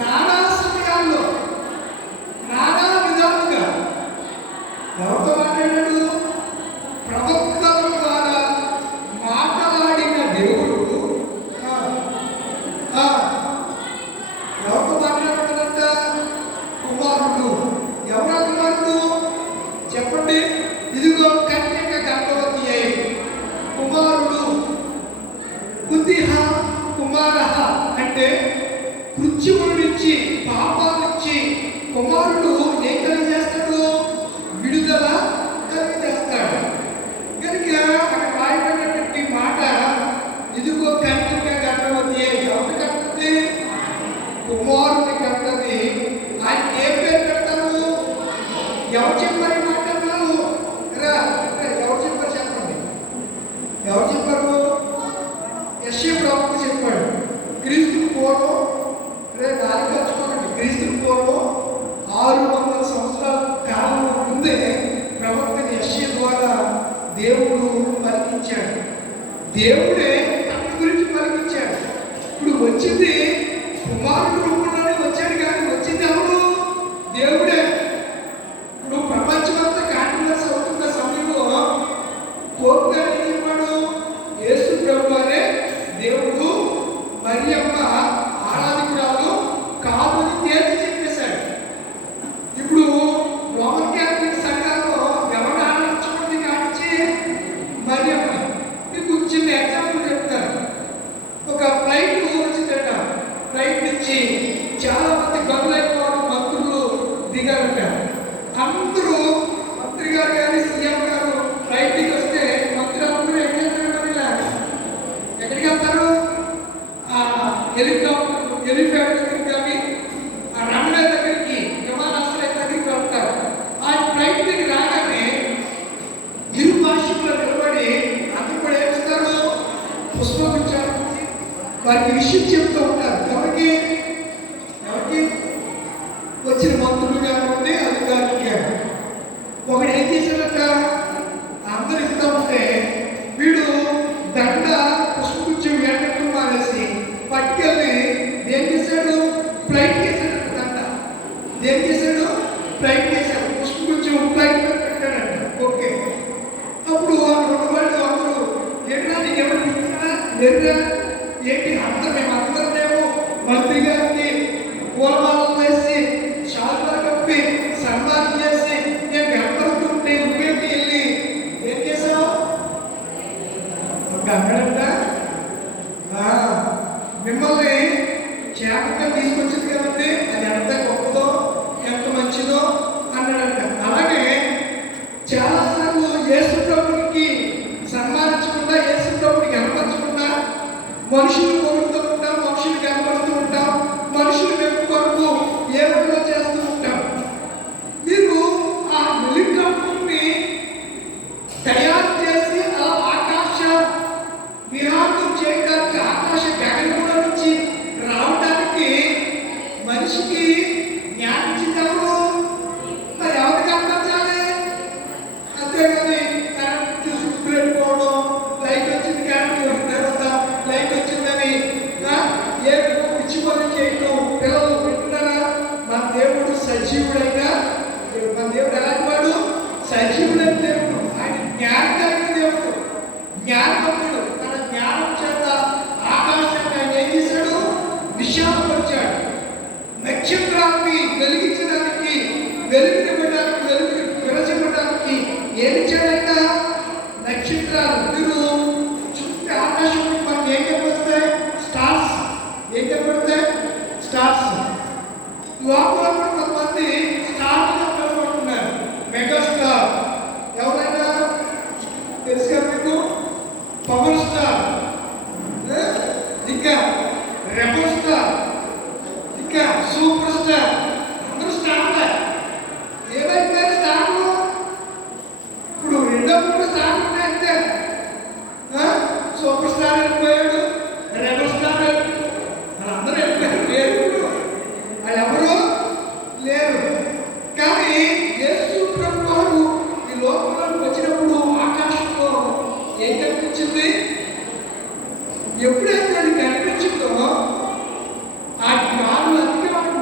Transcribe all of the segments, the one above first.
నానా సమయాల్లో నానా విధాలుగా ఎవరితో మాట్లాడాడు? ప్రవక్తల ద్వారా మాట్లాడిన దేవుడు ఎవరితో మాట్లాడుతున్నాడంట? కుమారుడు. ఎవరా కుమారుడు చెప్పండి? ఇదిగో కన్యక గర్భవతి అయి కుమారుడు. బుద్ధిహ కుమారః అంటే కృత్యముల నుంచి పాపాల నుంచి కుమారుడు ఏం కలిగజేస్తాడు? విడుదల కలిగజేస్తాడు. కనుక అక్కడ రాయబడినటువంటి మాట ఇదిగో కన్యక గర్భవతి అయి ఎవరు కట్టది? కుమారుని కట్టది. ఆయన ఏ పేరు పెడతారు? ఎవరు చెప్పారు ఈ మాట? ఎవరు చెప్పారు చెప్పండి? ఎవరు చెప్పారు? యెషయా ప్రవక్త చెప్పాడు. క్రీస్తు పూర్వం క్రీస్తు పూర్వం 600 సంవత్సరాల కాలం ముందే ప్రవక్త యెషయా ద్వారా దేవుడు పలికించాడు. దేవుడే తన గురించి పలికించాడు. ఇప్పుడు వచ్చింది కుమారుడు రూపంలోనే వచ్చాడు, కానీ వచ్చింది ఎవరు? దేవుడే. ఇప్పుడు ప్రపంచమంతా కాంట్రవర్సీ అవుతున్న సమయంలో పోపు గారు ఏం చెప్పాడు? యేసు ప్రభువారే దేవుడు, మరియమ్మ ఆరాధకురాలు కాదని తేల్చి చెప్పేశాడు. ఇప్పుడు రోమన్ క్యాథలిక్ సంఘాల్లో ఎవరు ఆరాధించబడింది కానిచ్చి మరియమ్మ. మీకు చిన్న ఎగ్జాంపుల్ చెప్తాను. ఒక ఫ్లైట్ వచ్చిందట. ఫ్లైట్ నుంచి చాలా మంది గనులైన వారు మంత్రులు దిగారట. అందరూ మంత్రి గారు కానీ సీఎం గారు ఫ్లైట్ దిగి వస్తే మంత్రి అందరూ ఏం చేస్తారు? ఇలా ఎక్కడికి వెళ్తారు? ఎలిఫెంట్ దగ్గరికి కానీ ఆ రన్వే దగ్గరికి, విమానాశ్రయం దగ్గరికి వెళ్తారు. ఆ ఫ్లైట్ దగ్గర రాగానే ఇరు భాషల్లో నిలబడి అందరూ కూడా ఏమిస్తారు? పుష్పగుచ్చారు. వారికి విషయం చెప్తూ ఉంటారు. ఎవరికి వచ్చిన మంత్రులు కానివ్వండి, అధికారులు కానీ. ఒకడు ఏం చేశాడట? అందరూ ఇస్తూ ఉంటే వీడు దండ పుష్పగుచ్చం వేటట్టు మానేసి పట్టుకెళ్ళి ఏం చేశాడు? ఫ్లైట్ చేశాడు. దండ ఏం చేశాడు? ఫ్లైట్ చేశాడు. పుష్పగుచ్చం ఫ్లైట్ పెట్టాడంట. ఓకే. అప్పుడు వాళ్ళు అందరూ ఏంటా నీకు ఎవరు పిలిచారా? లేదా ఏంటి? మేమందరమేమో మంత్రి గారికి పూలమాలలు వేసి శాలువా కప్పి సన్మానం చేసి నేను వెంబడుతుంటే నువ్వేంటి వెళ్ళి ఏం చేశావు? అక్కడంట మిమ్మల్ని క్షేమంగా తీసుకొచ్చింది కదండి, అది ఎంత గొప్పదో ఎంత మంచిదో అన్నాడంట. అలాగే చాలాసార్లు యేసు ప్రభునికి సన్మానించకుండా, యేసు ప్రభునికి కనపరచకుండా మనుషులు కోరుతూ ఉంటాం, మనుషులు కనపడుతూ ఉంటాం, మనుషులు వెంపు కొరకు ఏదో చేస్తూ ఉంటాం. మీరు ఆ హెలికాప్టర్ని తయారు చేసి అలా ఆకాశ విహారం చేయడానికి, ఆకాశ గగనంలో నుంచి రావడానికి మనిషికి జ్ఞానం ఇచ్చిందాము. మరి ఎవరు కనపరచాలి? అంతేగాని కరెంట్ స్విచ్ పెట్టుకోవడం, లైట్ వచ్చింది కరెంట్ తర్వాత లైట్ వచ్చిందని ఏ పిచ్చి పని చేయటం పిల్లలు వింటున్నారా? మన దేవుడు సజీవుడైనా, మన దేవుడు ఎలాంటి వాడు? సజీవుడైన దేవుడు. ఆయన జ్ఞానం కలిగిన దేవుడు, జ్ఞానవంతుడు. తన జ్ఞానం చేత ఆకాశాన్ని ఆయన ఏం చేశాడు? విశాలపరిచాడు. నక్షత్రాన్ని వెలిగించడానికి, వెలుగునివ్వడానికి, వెలుగు విరచివ్వడానికి ఏమి చేయడైనా నక్షత్రాలు. మీరు చూస్తే ఆకాశం మనకి ఏం కనపడతాయి? స్టార్స్. ఏం కనపడతాయి? స్టార్స్. లోపల కొంతమంది స్టార్గా కనపడుతున్నారు. మెగాస్టార్ ఎవరైనా తెలుసా మీకు? పవర్ స్టార్, ఇంకా రెబల్ స్టార్, ఇంకా సూపర్ స్టార్. అందరూ స్టార్లే. ఏమైపోయారు స్టార్లు? ఇప్పుడు రెండో మూడు స్టార్లు ఉన్నాయి అంతే. సూపర్ స్టార్ వెళ్ళిపోయాడు, రెబల్ స్టార్ అందరూ వెళ్ళిపోయారు. లేరు, వాళ్ళు ఎవరు లేరు. కానీ యేసు ప్రభు వారు ఈ లోకంలోకి వచ్చినప్పుడు ఆకాశంలో ఏం కనిపించింది? ఎప్పుడైతే అది కనిపించిందో ఆ జ్ఞానం అధికమైన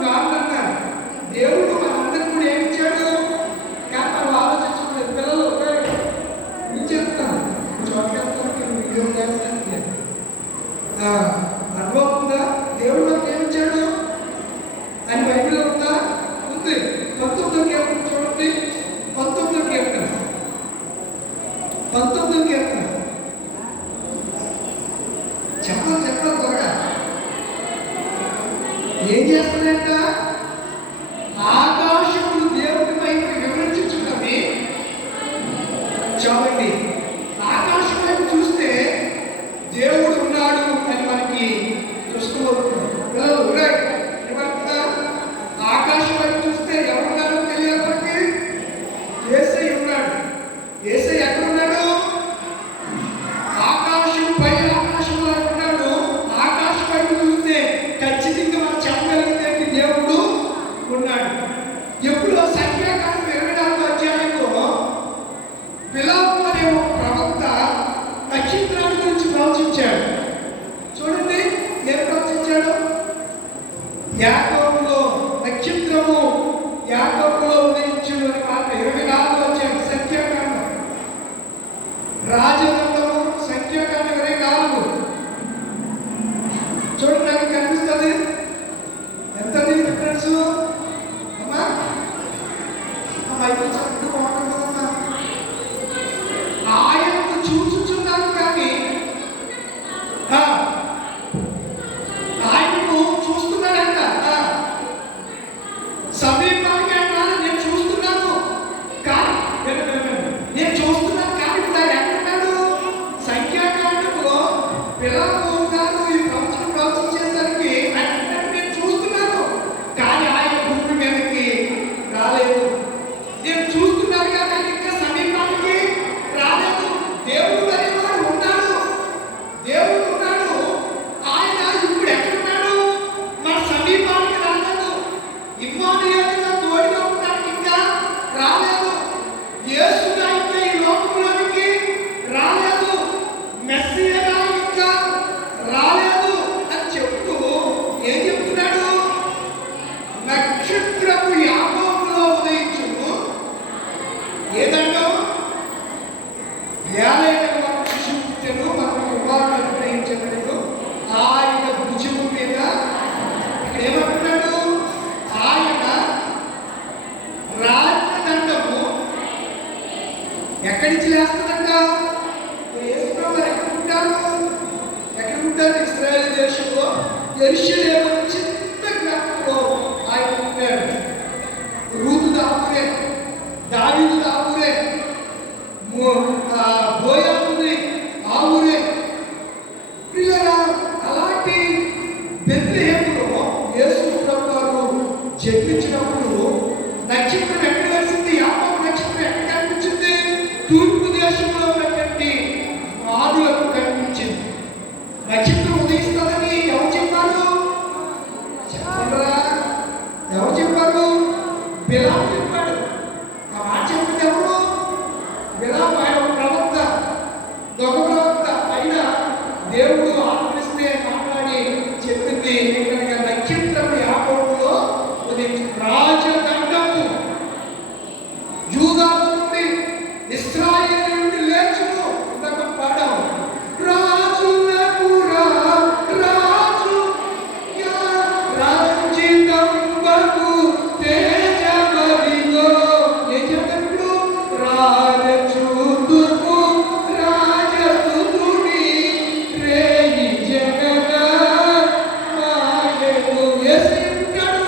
చేస్తున్నాయంట? ఆకాశములు దేవుని వైపు వివరించుచున్నవి. చాలండి, ఆకాశం వైపు చూస్తే దేవుడు ఉన్నాడు అని మనకి చూస్తూ పిల్లలు ఏమంటున్నా? ఆకాశం వైపు చూస్తే ఎవరున్నారో తెలియదు మనకి. యేసయ్య ఉన్నాడు. యేసయ్య ఎక్కడ ఉన్నాడు? ఆకాశం పై ఆకాశంలో ఉన్నాడు. ఆకాశం వైపు చూస్తే ఖచ్చితంగా మనం చెప్పగలిగితే దేవుడు ఉన్నాడు. ఎప్పుడో సంఖ్యాకాండం 24వ అధ్యాయంలో బిలాము అనే ఒక ప్రవక్త నక్షత్రాల గురించి ప్రవచించాడు. చూడండి, ఏం ప్రవచించాడు? యాకోబులో నక్షత్రము యాకోబులో ఉదయించు అని మాట 24వ అధ్యాయం సంఖ్యాకాండం. రాజదండము సంఖ్యాకాండం 24. చూడండి, నాకు కనిపిస్తుంది. ఎంత డిఫరెన్స్ అమ్మా? బైబిల్ చదువుతూ బాగుంటుందమ్మా. ఆయనను చూచుచున్నాను కానీ ఆయనను చూస్తున్నాడంట. సమీపానికి అంటాను, నేను చూస్తున్నాను కానీ నేను చూస్తున్నాను కానీ ఇప్పుడు ఆయన ఎక్కడున్నాడు? సంఖ్యాకాండంలో పిల్లలు గారు ఈ ప్రవచనం ప్రవచించేసరికి ఆయన నేను చూస్తున్నాను కానీ ఆయన భూమి మీదకి రాలేదు. నేను చూస్తున్నాను కానీ ఆయన ఇంకా సమీపానికి రాలేదు. దేవుడు అనేవాడు ఉన్నాడు. దేవుడు ఉన్నాడు. ఆయన ఇప్పుడు ఎక్కడున్నాడు? మన సమీపానికి రాలేదు. ఇమ్మానుయేలుగా తోడుగా ఉండడానికి ఇంకా రాలేదు. యేసుగా ఇంకా ఈ లోకంలోనికి రాలేదు. మెస్సియగా ఇంకా రాలేదు అని చెప్తూ ఏం చెప్తున్నాడు? నక్షత్రము యాకోబులో ఉదయించును. ఏదంటో ఏలైన శిశువు పుట్టెను, మనకు కుమారుడు అనుగ్రహించబడెను, ఆయన భుజము మీద. ఇక్కడ ఏమంటున్నాడు? ఆయన రాజదండము ఎక్కడి నుంచి లేస్తుందంట? యేసుప్రభు ఎక్కడ ఉంటారు? ఎక్కడ ఉంటారు? ఇశ్రాయేలు దేశంలో యెరూషలేము చిన్న గ్రామంలో ఆయన ఉంటాడు. రూతు దాపురే, దావీదు దాపురే, బోయాజుది ఆ ఊరే. పిల్లరా, అలాంటి బెత్లెహేములో యేసు ప్రభువు జన్మించినప్పుడు నక్షత్రం ఎక్కడ కలిసింది? యాకోబు నక్షత్రం ఎక్కడ కనిపించింది? తూర్పు దేశంలో ఉన్నటువంటి ఆదులకు కనిపించింది. నక్షత్రం ఉదయిస్తుందని ఎవరు చెప్పారు? చెప్పరా? ఎవరు చెప్పారు? బిలాము చెప్పాడు. ఆ మాట చెప్పింది ఎవరు? బిలాము. ఆయన ప్రవక్త, దొంగ ప్రవక్త. అయినా దేవుడు ఆత్మనిస్తే మాట్లాడి చెప్పింది ఏంటనగా నక్షత్రం యాకోబులో ఉదయించు. రాజదండము యూదా నుండి ఇశ్రాయేలు నుండి లేచును. ఇందాక పాడాము. రాజులకు రాజు రాజ్యంబగు తేజమదిగో. ఏం చెప్పారు ఇప్పుడు? రాజచూతుకు రాజస్తుతుని రేయి జగద మాయను. యేసయ్య ఉంటాడు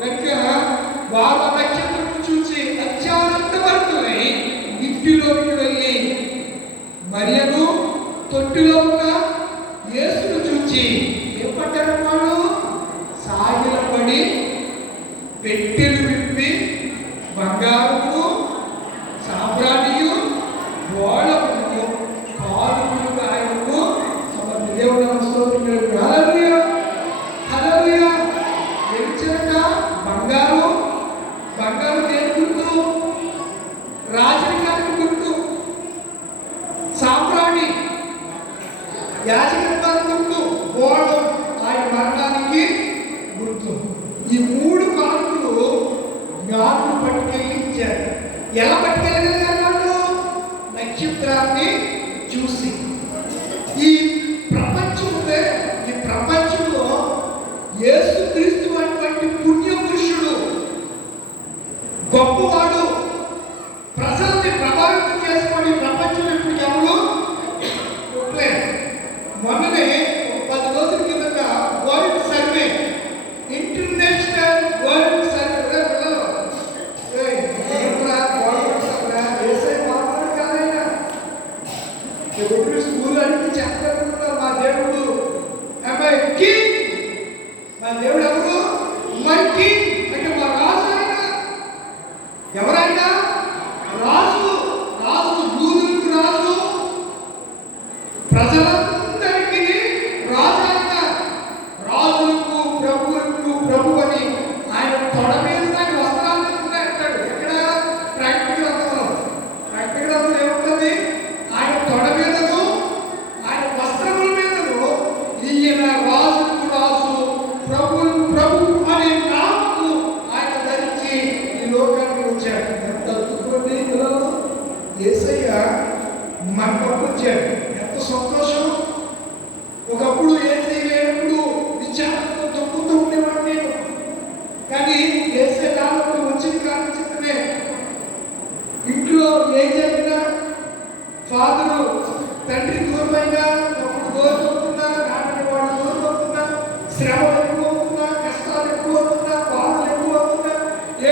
కనుక వారు నక్షత్రం చూసి అత్యానందభరితులై ఇంటిలోకి వెళ్ళి మరియను తొట్టిలో ఉన్న యేసును చూచి ఏం పడ్డారు? వాళ్ళు సాగిలపడి పెట్టెలు విప్పి బంగారము సాంబ్రాణియు గోళమును కాలువలు ఆయనకు సమర్పి. దేవుడు స్తోత్రం. హల్లెలూయా, హల్లెలూయా. ఏమిచ్చారట? బంగారు. బంగారు దేని గుర్తు? రాజరికానికి గుర్తు. సాంబ్రాణి యాజకత్వానికి గుర్తు. గోళం ఆయన మరణానికి గుర్తు. ఈ మూడు కానుకలు జ్ఞానులు పట్టుకెళ్ళి మన దేవుడు ఎవరు? మై కింగ్ అంటే మా రాజు. ఆయన ఎవరైనా రాజు, రాజు యూదులకు రాజు, ప్రజలందరికీ రాజు. ఆయన రాజులకు ప్రభువులకు ప్రభు అని ఆయన తొడ మీద నాకు వస్త్రాలు అంటాడు. ఎక్కడ? ప్రకటన గ్రంథంలో. ప్రకటన గ్రంథంలో ఏముంటుంది? ఆయన తొడ మీదను ఆయన వస్త్రముల మీదను ఈయన రాజులకు రాజు, ప్రభువులకు ప్రభు అనే నామము ఆయన ధరించి ఈ లోకానికి వచ్చాడు. ఎంత అద్భుతమండి పిల్లలు! యేసయ్య మన పక్క వచ్చాడు. ఎంత సంతోషం! ఒకప్పుడు ఏం చేయలేనప్పుడు విచారంతో తొక్కుతూ ఉండేవాడు నేను. కానీ యేసయ్య కాలంలో వచ్చిన కాలం చెప్తే ఇంట్లో ఏం జరిగినా ఫాదరు తండ్రి దూరమైనా, ఒకప్పుడు దూరం అవుతున్నా, నాటని వాడు దూరం అవుతున్నా, శ్రమలు ఎక్కువ అవుతున్నా, కష్టాలు ఎక్కువ అవుతున్నా, బాధలు ఎక్కువ అవుతున్నా,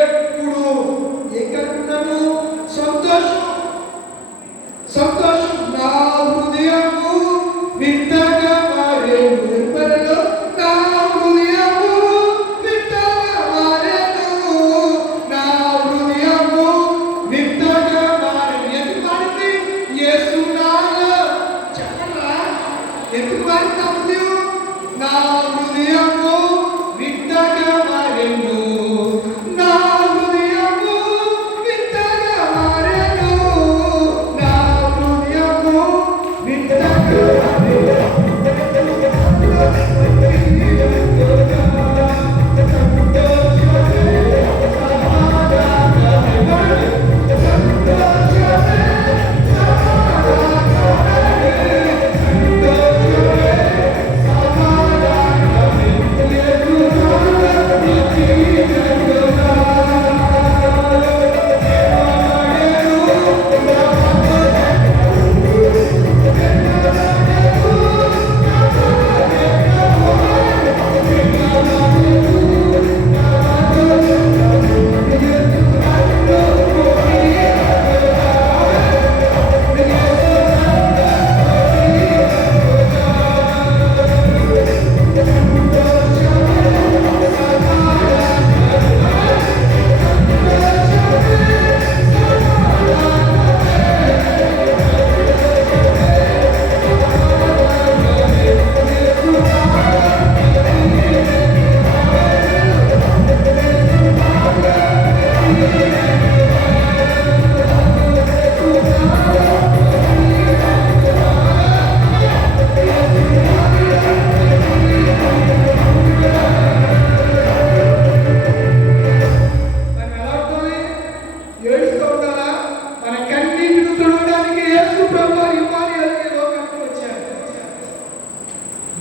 ఎప్పుడు ఏం కలుగుతున్నాను? సంతోషం, సంతోషం. నా హృదయము వింతగా మారేను. నిర్మలలో నా హృదయము వింతగా మారేను. నా హృదయము వింతగా మారేను. ఎందుకు మారింది? యేసు నాలో. చెప్పరా ఎందుకు మారింది నా హృదయం? నా హృదయము వింతగా మారేను. నా హృదయము వింతగా మారేను. నా హృదయము వింతగా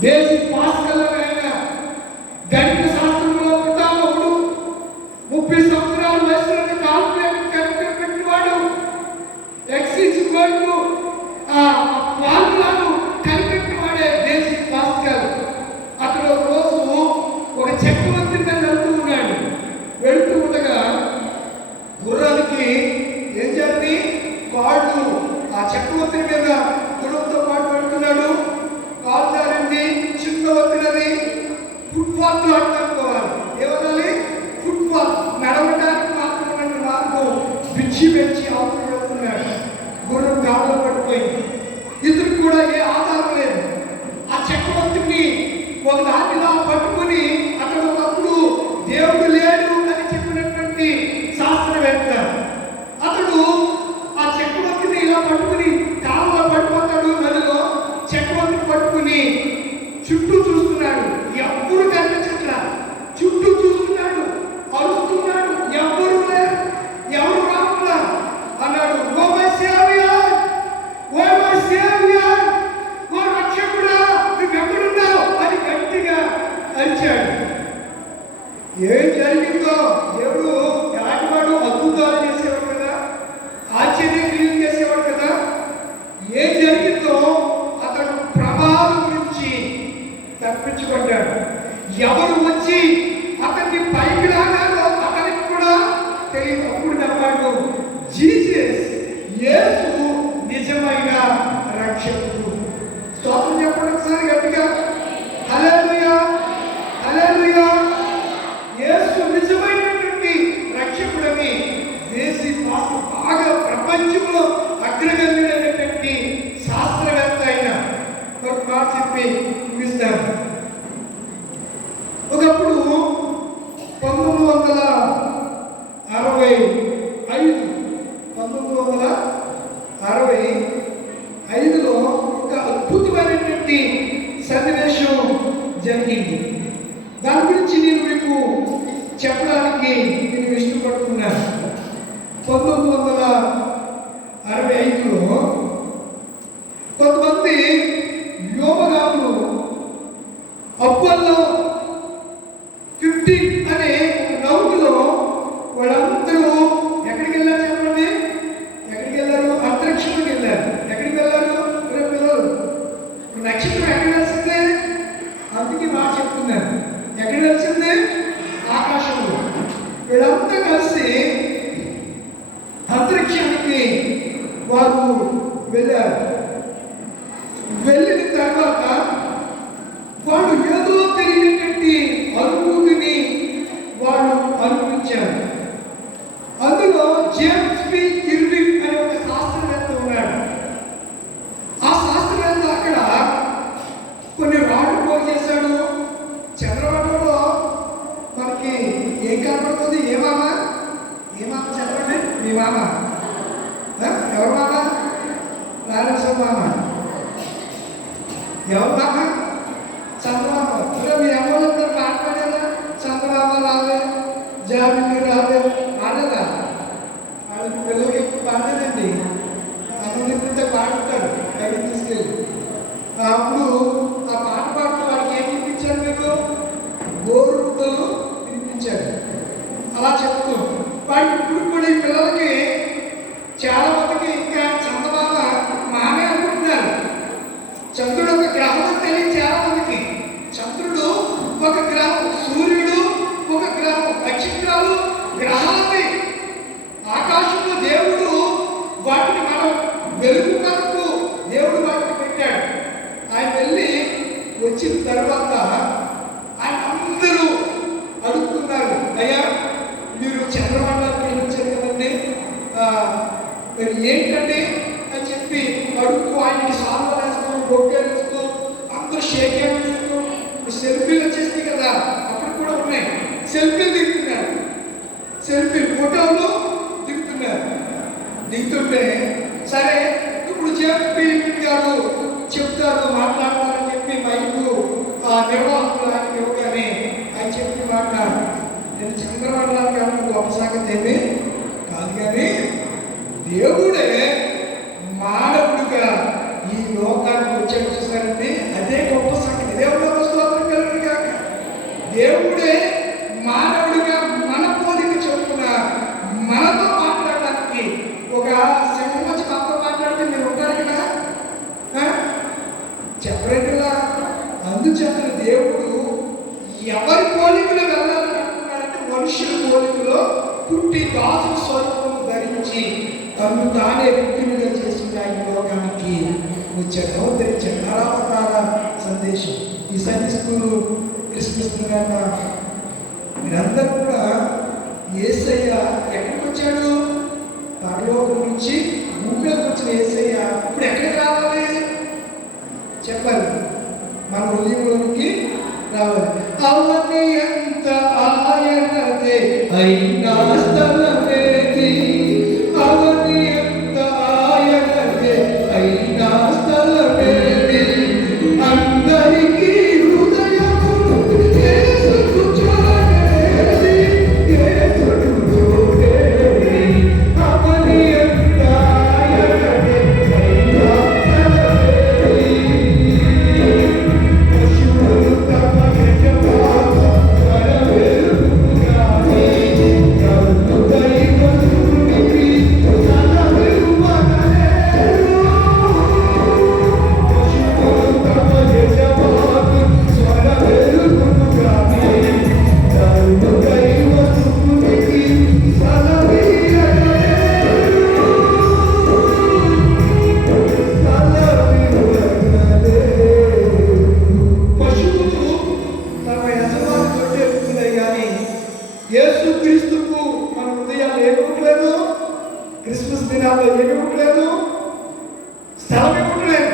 దేశీ పాస్కలైన గణిత శాస్త్రంలో పితామహుడు 30 సంవత్సరాల వయసులో కాల్కులేటర్ కనిపెట్టినవాడు. ఎక్స్ ఆ ఫార్ములాను కనిపెట్టినవాడే దేశీ పాస్కల్. అతడు రోజు ఒక చక్రవర్తి వెళ్తూ ఉన్నాడు. వెళుతూ ఉండగా గుర్రానికి ఏం జరిగింది? కాళ్ళు ఆ చక్రవర్తి మీద గుర్రంతో పాటు వెళ్తున్నాడు. కాలు జారింది, చిన్న వచ్చినది. ఫుట్పాత్ లో అడ్డుకోవాలి. ఏమనాలి? ఫుట్పాత్, నడవడానికి మాత్రమే మార్గం పిచ్చి పెంచి అవతల వెళ్తున్నాడు. గుర్రం కాళ్ళు పడిపోయింది. ఇతనికి కూడా ఏ ఆధారం లేదు. ఆ చక్రవర్తిని ఒక దానిలా పట్టుకుని అతడు ఒకప్పుడు దేవుడు లేడు అని చెప్పినటువంటి శాస్త్రవేత్త. అతడు ఆ చక్రవర్తిని ఇలా పట్టుకుని కాళ్ళలో పడిపోతాడు. నదిలో చక్రవర్తిని పట్టుకుని చుట్టూ చూస్తున్నాడు. ఎవ్వరు కనిపించట్లా. చుట్టూ చూస్తున్నాడు, అరుస్తున్నాడు. ఎవ్వరు లేరు, ఎవరు రాకుండా అన్నాడు. Oh my saviour, oh my saviour, ఓ రక్షకుడా, నువ్వు ఎక్కడున్నావు అని గట్టిగా అరిచాడు. ఏం జరిగిందో? దేవుడు ఎలాంటివాడు? అద్భుతాలు చేసేవాడు కదా, ఆశ్చర్య క్రియలు చేసేవాడు కదా. ఏం జరిగిందో అతడు ప్రమాదం నుంచి తప్పించుకుంటాడు. ఎవరు వచ్చి అతన్ని పైకి లాగాలో అతనికి కూడా తెలియదు. అప్పుడు నమ్మాడు, జీసస్, యేసు నిజమైన రక్షకుడు. స్తోత్రం చెప్పండి ఒకసారి గట్టిగా. హల్లెలూయా, హల్లెలూయా. 1965లో ఒక అద్భుతమైనటువంటి సన్నివేశం జరిగింది. దాని గురించి నేను మీకు చెప్పడానికి నేను ఇష్టపడుతున్నాను. 1965లో కొంతమంది యోగగాములు అప్పల్లో 50 అనే నౌకలో వాళ్ళందరూ ఎక్కడికి వెళ్ళారు చెప్పండి? ఎక్కడికి వెళ్ళారు? అంతరిక్షంలోకి వెళ్ళారు. ఎక్కడికి వెళ్ళారు? పిల్లలు నక్షత్రం ఎక్కడ వెళ్తుంది? అందుకే బాగా చెప్తున్నాను. ఎక్కడ వెళ్తుంది? ఆకాశంలో. వీళ్ళంతా కలిసి అంతరిక్షానికి వారు వెళ్ళారు. వెళ్ళిన తర్వాత వాళ్ళు ఏదో తెలియనటువంటి అనుభూతిని వాళ్ళు అనుభవించారు. అందులో జేమ్స్ పి ఇర్వింగ్ అనే ఒక శాస్త్రవేత్త ఉన్నాడు. ఆ శాస్త్రవేత్త అక్కడ కొన్ని రాళ్ళు పోగు చేశాడు. చంద్రమండలంలో మనకి ఏం కనపడుతుంది? ఏ మామ చెప్పండి. మీ మామ ఎవరు మామ? నారాయణ మామ. ఎవరు మామ? చంద్రమామ. మీ అమ్మలందరూ మాట్లాడారా? చంద్రమామ రాలే, జాబిల్లి రాలే ఆడదా? వాళ్ళకి పిల్లలకి ఎప్పుడు పాడలేదండి. అందరికీ పాడుతారు బయటకు తీసుకెళ్ళి. అప్పుడు ఆ పాట పాడుతూ వాళ్ళకి ఏం తినిపించారు? మీకు గోరు ముద్దలు తినిపించారు. అలా చెప్తూ వాడికి ఇప్పుడు కూడా ఈ పిల్లలకి చాలా మందికి ఇంకా చంద్రమామ మామే అనుకుంటున్నారు. చంద్రుడు ఒక గ్రహం అని తెలియదు చాలా మందికి. చంద్రుడు ఒక గ్రహం, సూర్యుడు ఒక గ్రహం, నక్షత్రాలు గ్రహాలపై ఆకాశంలో దేవుడు వాటిని మనం వెలుగు కొరకు దేవుడు వాటిని పెట్టాడు. ఆయన వెళ్ళి వచ్చిన తర్వాత ఆయన అందరూ అడుగుతున్నారు, అయ్యా మీరు చంద్రమండలానికి వెళ్ళొచ్చారు కదండి, మరి ఏంటండి అని చెప్పి అడుగుతూ ఆయనకి సాల్వ వేస్తూ బొగ్గలు ఇస్తూ అందరూ షేక్ హ్యాండ్ ఇస్తూ సెల్ఫీలు వచ్చేస్తాయి కదా, అప్పుడు కూడా ఉన్నాయి. సెల్ఫీలు దిగుతున్నారు, సెల్ఫీలు ఫోటోలు దిగుతుంటే సరే ఇప్పుడు జేపీ గారు చెప్తారు, మాట్లాడతారని చెప్పి మైకు నిర్వాహకులు ఆయన ఇవ్వగానే ఆయన చెప్పి మాట్లాడారు. నేను చంద్రమండలానికి వెళ్ళడం గొప్ప సంగతి ఏమీ కాదు, కానీ దేవుడే మానవుడిగా ఈ లోకానికి వచ్చాడు చూసారండి, అదే గొప్ప సంగతి. దేవుడు స్తోత్రం కలుగును గాక. దేవుడే మానవుడిగా మన పోలిక చొప్పున మనతో మాట్లాడడానికి ఒక సింహం వచ్చి మనతో మాట్లాడితే మీరు ఉంటారు కదా, చెప్పరేలా? అందుచేత దేవుడు ఎవరి పోలికలో వెళ్ళాలని అనుకున్నాడంటే మనుషుల పోలికలో పుట్టి దాసు స్వరూపం ధరించి తను తానే పుట్టినగా చేసుకుని ఆయన లోకానికి వచ్చాడు, అవతరించాడు. నరావతార సందేశం ఈ సండే స్కూలు క్రిస్మస్ మీరందరూ కూడా యేసయ్య ఎక్కడికి వచ్చాడు? పరలోకం నుంచి భూమి మీదకి వచ్చిన యేసయ్య ఇప్పుడు ఎక్కడికి రావాలి చెప్పాలి? మన హృదయంలోనికి రావాలి. అవన్నీ ఎంత ఆయనదే అయినా స్థలమేది, అవన్నీ ఎంత ఆయనదే అయినా స్థలమేది, అందరికీ హృదయము యేసుకు చేరేది, యేసుకు చేరేది. అవన్నీ ఎంత ఆయనదే అయినా స్థలమేది, పశువులు తమ యజమాను వరవేలుగాని ఎవరు దైవసునికి సలవివ్వగలేరు. పశువులు తమ యజమాను స్వరవేలుగాని ఎవరు దైవసునికి సలవివ్వగలేరు. పశువులు తమ యజమాని తోటి ఎదుగుతున్నాయి, కానీ యేసు క్రీస్తుకు మన హృదయాలు ఏమివ్వట్లేదు. క్రిస్మస్ దినాల్లో ఏమివ్వట్లేదు, స్థలం ఇవ్వట్లేదు.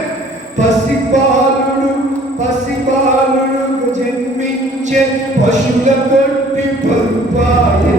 పసిబాలుడు జన్మించే పశువుల తొట్టి పరుపాయే,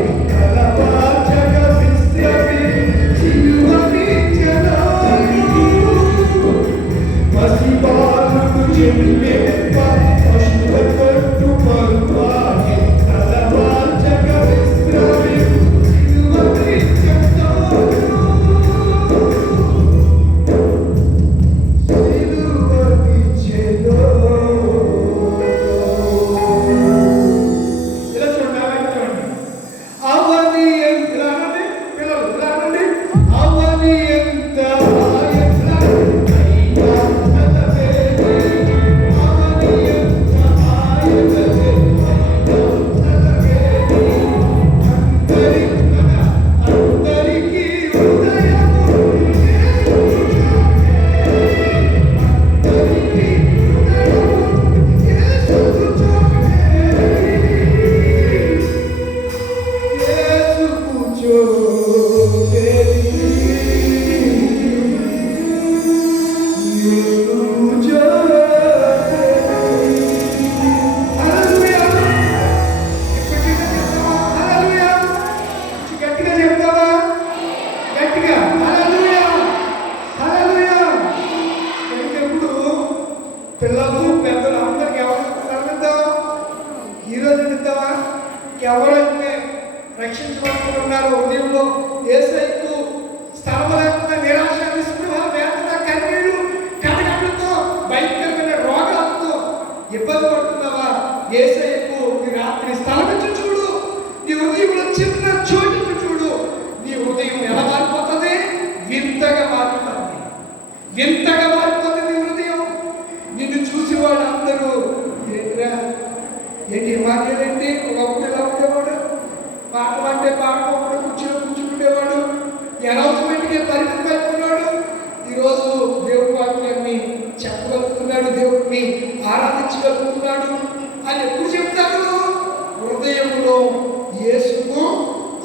ఈరోజు నిద్దామా? ఎవరైతే రక్షించబడుతున్నారు ఉదయంలో యేసయ్యకు స్థలం లేకుండా నిరాశ, నిస్పృహ, వేదన, కన్నీళ్లు, కడగండ్లతో, భయంకరమైన రోగాలతో ఇబ్బంది పడుతున్నావా? యేసయ్యకు ఈ రాత్రి స్థలం ఇచ్చి చూడు. నీ హృదయంలో చిన్న చోటు చూడు. నీ హృదయం ఎలా మారిపోతుంది? వింతగా మారిపోతుంది. వింతగా మారిపోతుంది నీ హృదయం. నిన్ను చూసి వాళ్ళు అందరూ ఏంటి మాకేంటి? ఒకప్పుడు ఇలా ఉండేవాడు, పాటలు అంటే పాడుకోకుండా కూర్చుండేవాడు, అనౌన్స్మెంట్కి పరిమితం అయిపోయినాడు. ఈరోజు దేవుడి వాక్యాన్ని చెప్పగలుగుతున్నాడు, దేవుడిని ఆరాధించగలుగుతున్నాడు అని ఎప్పుడు చెప్తాడు? హృదయంలో యేసుకు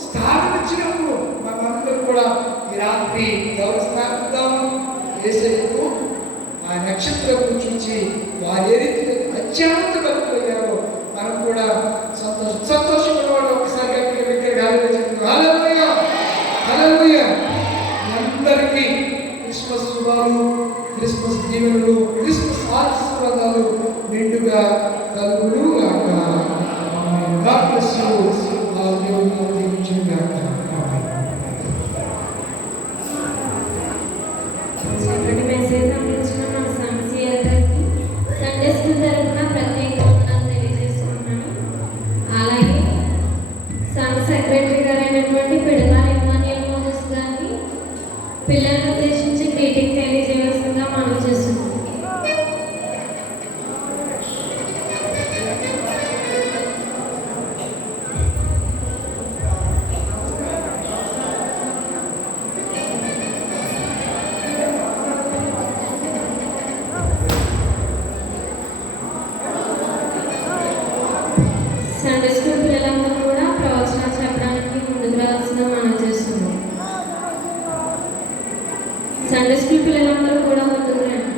స్థానం ఇచ్చినప్పుడు. మనందరూ కూడా ఈ రాత్రి ఎవరు స్థాపిద్దాము? యేసయ్యకు ఆ నక్షత్రం చూసి వారు ఏ రీతిగా అత్యంత కలుగుతారో మనం కూడా సంతోషపడేవాడు. ఒకసారి హల్లెలూయా, హల్లెలూయా. అందరికీ క్రిస్మస్ శుభాలు, క్రిస్మస్ దీవెనలు, క్రిస్మస్ ఆశీర్వాదాలు నిండుగా కలుగును గాక. God bless you. దేవుడు దీవించును గాక. చక్కటి మెసేజ్ అందించిన మన సంస్థ సండే స్కూల్ తరఫున ప్రత్యేక వందనాలు తెలియజేస్తున్నాను. అలాగే సంఘ సెక్రటరీ గారైనటువంటి పిడలాల ఇమాన్యుయల్ మోజెస్ గారిని పిల్లలను ఉద్దేశించి గ్రీటింగ్ తెలియజేయవలసిందిగా మనం చేస్తున్నాం. సండే స్కూల్ పిల్లలందరూ కూడా ప్రవచనాలు చెప్పడానికి ముందుకు రావాల్సిందిగా మనం చేస్తున్నాం. సండే స్కూల్ పిల్లలందరూ కూడా ముందుకు రండి.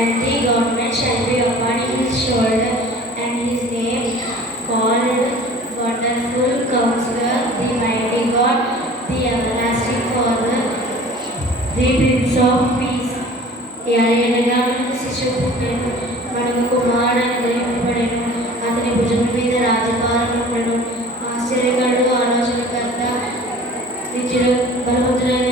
And the government shall be upon his shoulder, and his name called Wonderful Counselor, the Mighty God, the Everlasting Father, the Prince of Peace. ఎలాగనగా మనకు శిశువు పుట్టెను, మనకు కుమారుడు అనుగ్రహింపబడెను, అతని భుజం మీద రాజ్యభారం ఉండెను. ఆశ్చర్యకరుడు, ఆలోచనకర్త, నిత్యుడు, బలవంతుడైన